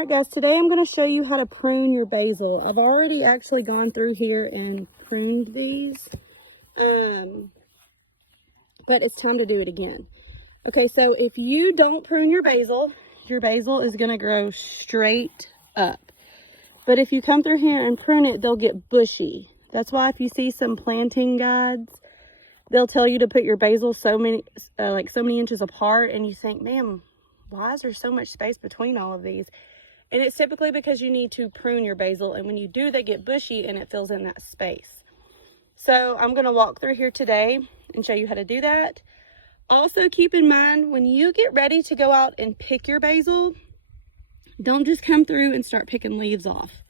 All right, guys, today I'm going to show you how to prune your basil. I've already actually gone through here and pruned these, but it's time to do it again. Okay, so if you don't prune your basil is going to grow straight up. But if you come through here and prune it, they'll get bushy. That's why if you see some planting guides, they'll tell you to put your basil so many inches apart, and you think, man, why is there so much space between all of these? And it's typically because you need to prune your basil, and when you do, they get bushy and it fills in that space. So I'm going to walk through here today and show you how to do that. Also, keep in mind, when you get ready to go out and pick your basil, don't just come through and start picking leaves off.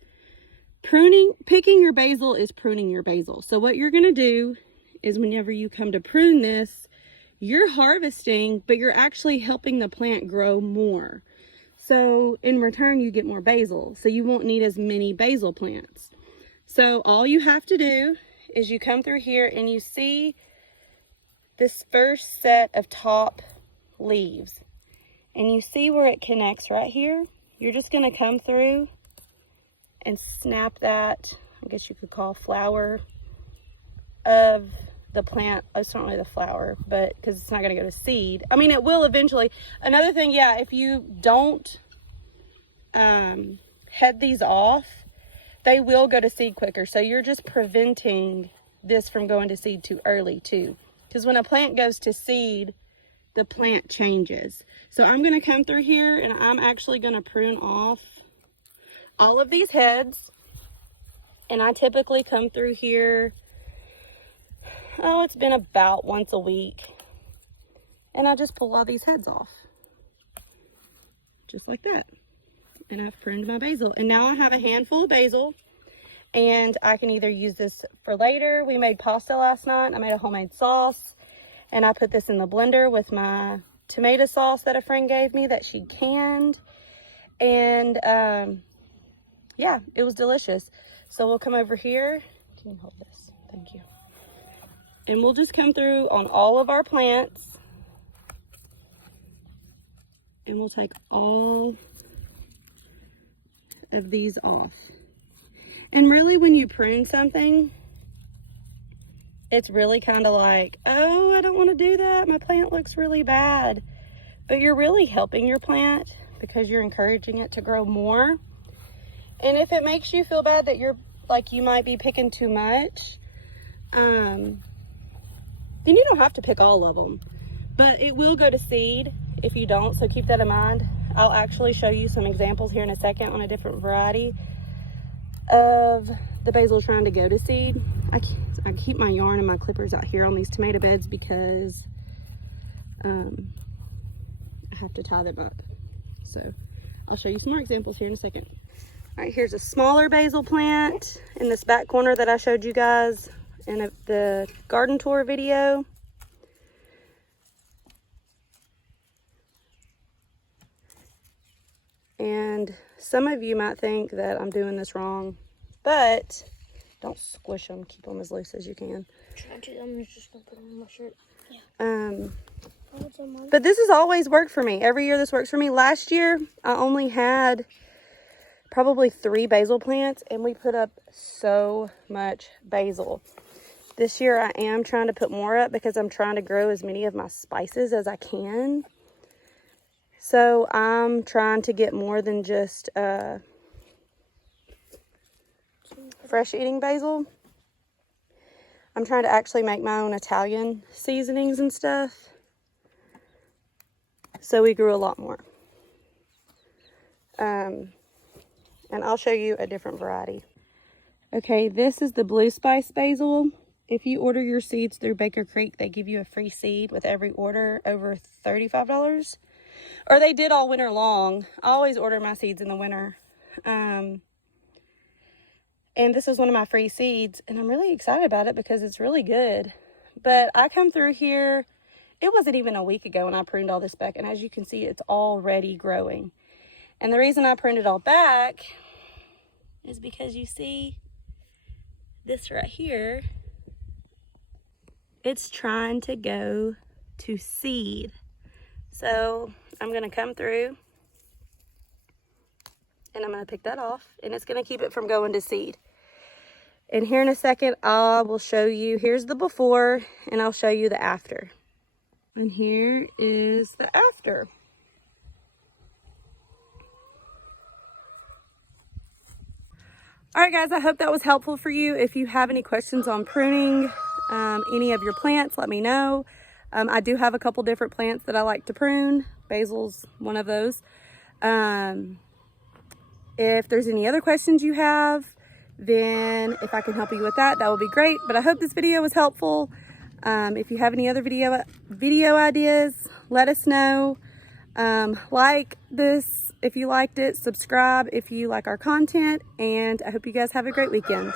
Picking your basil is pruning your basil. So what you're going to do is whenever you come to prune this, you're harvesting, but you're actually helping the plant grow more. So in return, you get more basil. So you won't need as many basil plants. So all you have to do is you come through here and you see this first set of top leaves. And you see where it connects right here? You're just going to come through and snap that, I guess you could call flower of the plant. It's not really the flower, but because it's not going to go to seed. I mean, it will eventually. Another thing, yeah, if you don't head these off, they will go to seed quicker. So you're just preventing this from going to seed too early too. Because when a plant goes to seed, the plant changes. So I'm going to come through here and I'm actually going to prune off all of these heads. And I typically come through here, oh, it's been about once a week. And I just pull all these heads off. Just like that. And I've pruned my basil. And now I have a handful of basil. And I can either use this for later. We made pasta last night. I made a homemade sauce. And I put this in the blender with my tomato sauce that a friend gave me that she canned. And yeah, it was delicious. So we'll come over here. Can you hold this? Thank you. And we'll just come through on all of our plants. And we'll take all of these off. And really, when you prune something, it's really kind of like, oh, I don't want to do that. My plant looks really bad. But you're really helping your plant because you're encouraging it to grow more. And if it makes you feel bad that you might be picking too much, then you don't have to pick all of them. But it will go to seed if you don't, so keep that in mind. I'll actually show you some examples here in a second on a different variety of the basil trying to go to seed. I keep my yarn and my clippers out here on these tomato beds because I have to tie them up. So I'll show you some more examples here in a second. All right, here's a smaller basil plant in this back corner that I showed you guys in the garden tour video. And some of you might think that I'm doing this wrong, but don't squish them. Keep them as loose as you can. I'm just gonna put them on my shirt. Yeah. But this has always worked for me. Every year this works for me. Last year, I only had probably 3 basil plants, and we put up so much basil. This year, I am trying to put more up because I'm trying to grow as many of my spices as I can. So I'm trying to get more than just fresh eating basil. I'm trying to actually make my own Italian seasonings and stuff. So we grew a lot more. And I'll show you a different variety. Okay, this is the blue spice basil. If you order your seeds through Baker Creek, they give you a free seed with every order over $35. Or they did all winter long. I always order my seeds in the winter. And this is one of my free seeds. And I'm really excited about it because it's really good. But I come through here, it wasn't even a week ago when I pruned all this back. And as you can see, it's already growing. And the reason I pruned it all back is because you see this right here. It's trying to go to seed. So I'm going to come through and I'm going to pick that off, and it's going to keep it from going to seed. And here in a second, I will show you, here's the before, and I'll show you the after. And here is the after. All right, guys, I hope that was helpful for you. If you have any questions on pruning any of your plants, let me know. I do have a couple different plants that I like to prune. Basil's one of those. If there's any other questions you have, then if I can help you with that, that would be great. But I hope this video was helpful. If you have any other video ideas, let us know. Like this if you liked it, subscribe if you like our content, and I hope you guys have a great weekend.